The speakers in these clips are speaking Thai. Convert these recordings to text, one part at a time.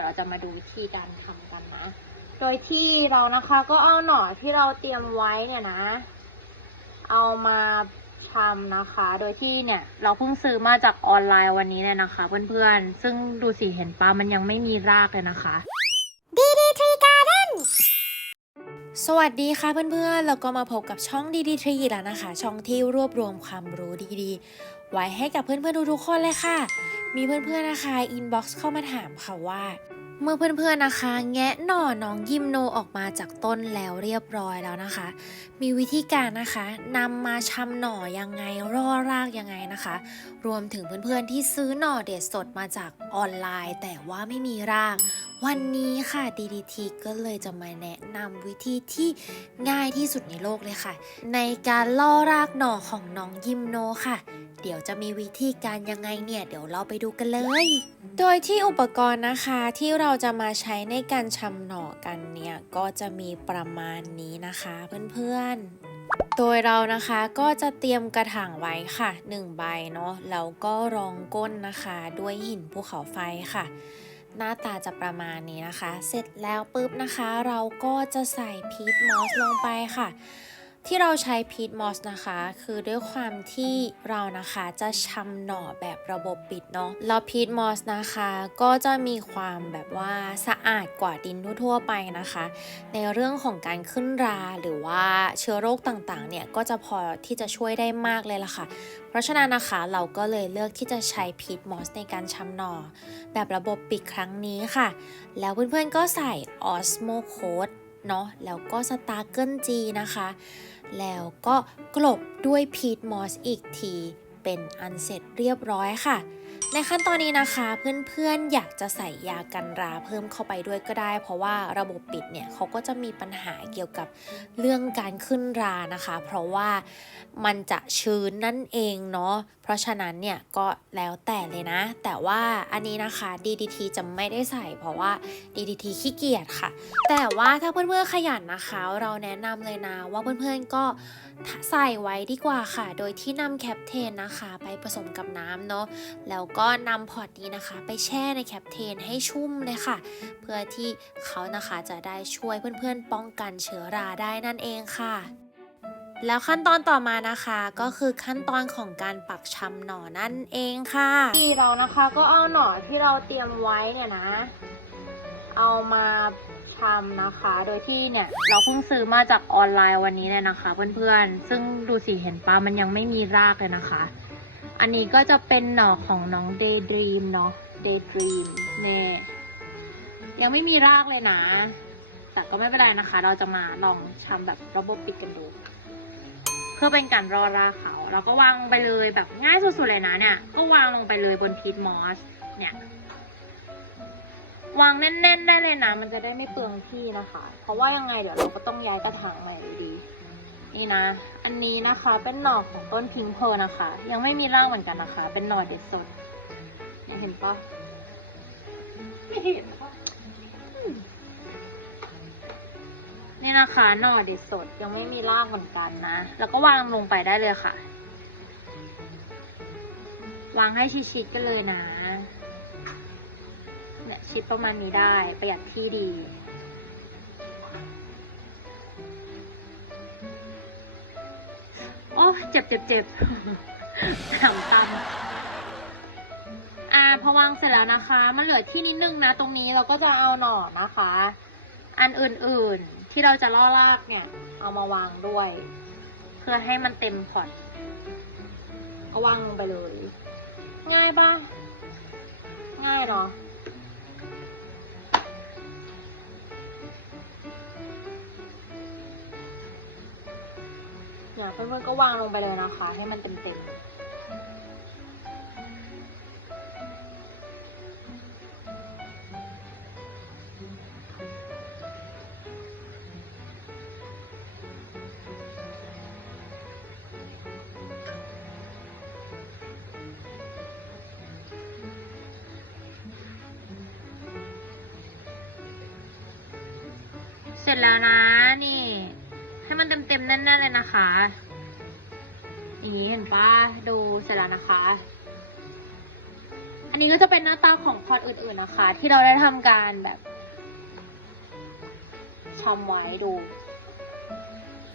ยวเราจะมาดูวิธีการทำกันนะ โดยที่เรานะคะก็เอาหน่อที่เราเตรียมไว้เนี่ยนะ เอามาชำนะคะ โดยที่เนี่ยเราเพิ่งซื้อมาจากออนไลน์วันนี้เลยนะคะ เพื่อนๆ ซึ่งดูสิเห็นปะมันยังไม่มีรากเลยนะคะสวัสดีค่ะเพื่อนๆ แล้วก็มาพบกับช่อง DD3 แล้วนะคะ ช่องที่รวบรวมความรู้ดีๆ ไว้ให้กับเพื่อนๆ ทุกๆคนเลยค่ะ มีเพื่อนๆนะคะอินบ็อกซ์เข้ามาถามค่ะว่า เมื่อเพื่อนๆนะคะ แงะหน่อน้องยิมโนออกมาจากต้นแล้วเรียบร้อยแล้วนะคะ มีวิธีการนะคะนำมาชำหน่อยังไงร่อรากยังไงนะคะ รวมถึงเพื่อนๆที่ซื้อหน่อเด็ดสดมาจากออนไลน์ แต่ว่าไม่มีราก วันนี้ค่ะ DDT ก็เลยจะมาแนะนำวิธีที่ง่ายที่สุดในโลกเลยค่ะ ในการล่อรากหน่อของน้องยิมโนค่ะ เดี๋ยวจะมีวิธีการยังไงเนี่ย เดี๋ยวเราไปดูกันเลย โดยที่อุปกรณ์นะคะที่เราจะมาใช้ในการชำหน่อกันเนี่ย ก็จะมีประมาณนี้นะคะเพื่อนๆ โดยเรานะคะก็จะเตรียมกระถางไว้ค่ะ1ใบเนาะแล้วก็รองก้นนะคะ ด้วยหินภูเขาไฟค่ะ หน้าตาจะประมาณนี้นะคะ เสร็จแล้วปุ๊บนะคะ เราก็จะใส่พีทมอสลงไปค่ะ ที่เราใช้พีทมอสนะคะ คือด้วยความที่เรานะคะจะชำหน่อแบบระบบปิดเนาะแล้วพีทมอสนะคะก็จะมีความแบบว่าสะอาดกว่าดินทั่วไปนะคะ ในเรื่องของการขึ้นราหรือว่าเชื้อโรคต่างๆเนี่ยก็จะพอที่จะช่วยได้มากเลยล่ะค่ะ เพราะฉะนั้นนะคะเราก็เลยเลือกที่จะใช้พีทมอสในการชำหน่อแบบระบบปิดครั้งนี้ค่ะ แล้วเพื่อนๆก็ใส่ Osmo Code เนาะแล้วก็สตาร์เกิลจีนะคะ แล้วก็กลบด้วยพีทมอสอีกที เป็นอันเสร็จเรียบร้อยค่ะ ในขั้นตอนนี้นะคะเพื่อนๆอยากจะใส่ยากันราเพิ่มเข้าไปด้วยก็ได้ เพราะว่าระบบปิดเนี่ยเขาก็จะมีปัญหาเกี่ยวกับเรื่องการขึ้นรานะคะ เพราะว่ามันจะชื้นนั่นเองเนาะเพราะฉะนั้นเนี่ยก็แล้วแต่เลยนะ แต่ว่าอันนี้นะคะ DDT จะไม่ได้ใส่ เพราะว่า DDT ขี้เกียจค่ะ แต่ว่าถ้าเพื่อนๆขยันนะคะ เราแนะนำเลยนะว่าเพื่อนๆก็ใส่ไว้ดีกว่าค่ะ โดยที่นำแคปเทนนะคะ ไปผสมกับน้ำเนาะแล้วก็นำพอร์ตนี้นะคะ ไปแช่ในแคปเทนให้ชุ่มเลยค่ะ เพื่อที่เขานะคะจะได้ช่วยเพื่อนๆ ป้องกันเชื้อราได้นั่นเองค่ะแล้วขั้นตอนต่อมานะคะก็คือขั้นตอนของการปักชำหน่อนั่นเองค่ะที่เรานะคะก็เอาหน่อที่เราเตรียมไว้เนี่ยนะ เอามาชำนะคะ โดยที่เนี่ยเราเพิ่งซื้อมาจากออนไลน์วันนี้เลยนะคะ เพื่อนๆซึ่งดูสิเห็นปะมันยังไม่มีรากเลยนะคะ อันนี้ก็จะเป็นหน่อของน้อง Daydream เนาะ Daydream เนี่ยยังไม่มีรากเลยนะ แต่ก็ไม่เป็นไรนะคะ เราจะมาลองชำแบบระบบปิดกันดู เพื่อเป็นการรอรากเขา เราก็วางไปเลยแบบง่ายสุดๆเลยนะเนี่ย ก็วางลงไปเลยบนพีทมอส เนี่ย วางแน่นๆได้เลยนะ มันจะได้ไม่เปลืองที่นะคะ เพราะว่ายังไงเดี๋ยวเราก็ต้องย้ายกระถางใหม่ดี นี่นะ อันนี้นะคะเป็นหน่อของต้นพิงโพนะคะ ยังไม่มีรากเหมือนกันนะคะ เป็นหน่อเด็ดสดเห็นปะไม่เห็นปะนี่นะคะหน่อเด็ดสดยังไม่มีรากเหมือนกันนะ แล้วก็วางลงไปได้เลยค่ะ วางให้ชิดๆกันเลยนะ เนี่ยชิดประมาณนี้ได้ประหยัดที่ดี อ้เจ็บเจ็บเจ็บหำตำอ่าพอวางเสร็จแล้วนะคะ มันเหลือที่นิดนึงนะ ตรงนี้เราก็จะเอาหน่อนะคะ อันอื่นๆที่เราจะล่อรากเนี่ย เอามาวางด้วย เพื่อให้มันเต็มพอร์ตเอาวางลงไปเลย ง่ายปะง่ายเนาะ พื่อนๆก็วางลงไปเลยนะคะ ให้มันเต็มๆเสร็จแล้วนะ นี่ ให้มันเต็มๆแน่นๆเลยนะคะ นี้เห็นปะดูเสร็จแล้วนะคะ อันนี้ก็จะเป็นหน้าตาของพอร์ตอื่นๆนะคะ ที่เราได้ทำการแบบชอมไว้ดู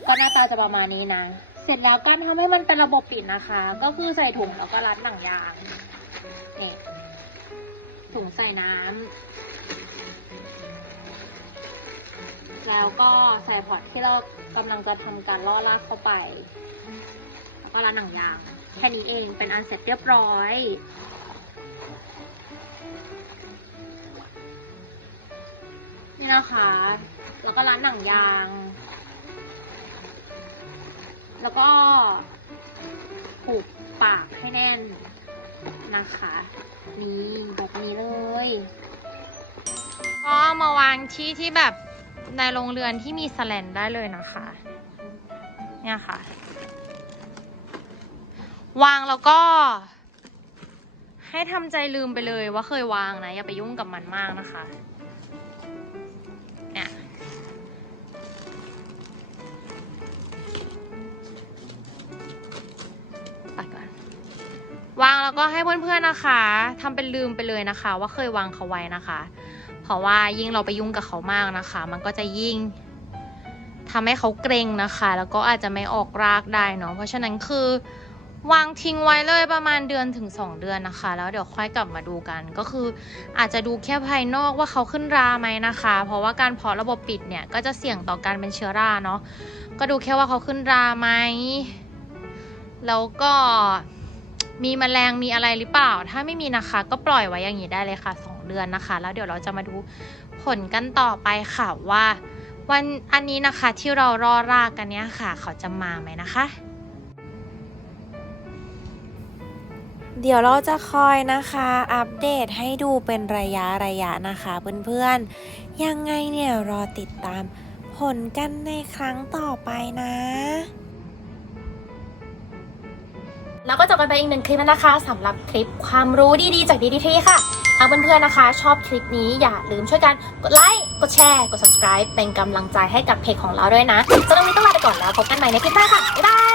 ก็หน้าตาจะประมาณนี้นะ เสร็จแล้วการทำให้มันเป็นระบบปิดนะคะ ก็คือใส่ถุงแล้วก็รัดหนังยางนี่ถุงใส่น้ำแล้วก็ใส่พอร์ตที่เรากำลังจะทำการล่อลากเข้าไป ก็รัดหนังยาง แค่นี้เองเป็นอันเสร็จเรียบร้อยนี่นะคะ แล้วก็ร้านหนังยาง แล้วก็ผูกปากให้แน่นนะคะ นี่แบบนี้เลย ก็มาวางที่ที่แบบในโรงเรือนที่มีสแลนได้เลยนะคะ เนี่ยค่ะ วางแล้วก็ ให้ทำใจลืมไปเลยว่าเคยวางนะ อย่าไปยุ่งกับมันมากนะคะเนี่ยปัดก่อนวางแล้วก็ให้เพื่อนๆนะคะทำเป็นลืมไปเลยนะคะ ว่าเคยวางเขาไว้นะคะ เพราะว่ายิ่งเราไปยุ่งกับเขามากนะคะ มันก็จะยิ่งทำให้เขาเกรงนะคะ แล้วก็อาจจะไม่ออกรากได้เนาะเพราะฉะนั้นคือ วางทิ้งไว้เลยประมาณเดือนถึง 2 เดือนนะคะ แล้วเดี๋ยวค่อยกลับมาดูกัน ก็คืออาจจะดูแค่ภายนอกว่าเขาขึ้นราไหมนะคะ เพราะว่าการเพาะระบบปิดเนี่ยก็จะเสี่ยงต่อการเป็นเชื้อราเนาะก็ดูแค่ว่าเขาขึ้นราไหมแล้วก็มีแมลงมีอะไรหรือเปล่า ถ้าไม่มีนะคะ ก็ปล่อยไว้อย่างนี้ได้เลยค่ะ 2 เดือนนะคะ แล้วเดี๋ยวเราจะมาดูผลกันต่อไปค่ะว่า วันอันนี้นะคะที่เรารอรากกันเนี่ยค่ะ เขาจะมาไหมนะคะ เดี๋ยวเราจะคอยนะคะ อัปเดตให้ดูเป็นระยะระยะนะคะเพื่อนๆ ยังไงเนี่ยรอติดตามผลกันในครั้งต่อไปนะแล้วก็จบกันไปอีกหนึ่งคลิปแล้วนะคะสำหรับคลิปความรู้ดีๆจากดีดีทีค่ะถ้าเพื่อนๆนะคะ ชอบคลิปนี้อย่าลืมช่วยกันกดไลค์กดแชร์ กด subscribe เป็นกำลังใจให้กับเพจของเราด้วยนะสำหรับวันนี้ต้องลาไปก่อนแล้วพบกันใหม่ในคลิปหน้าค่ะ บ๊ายบาย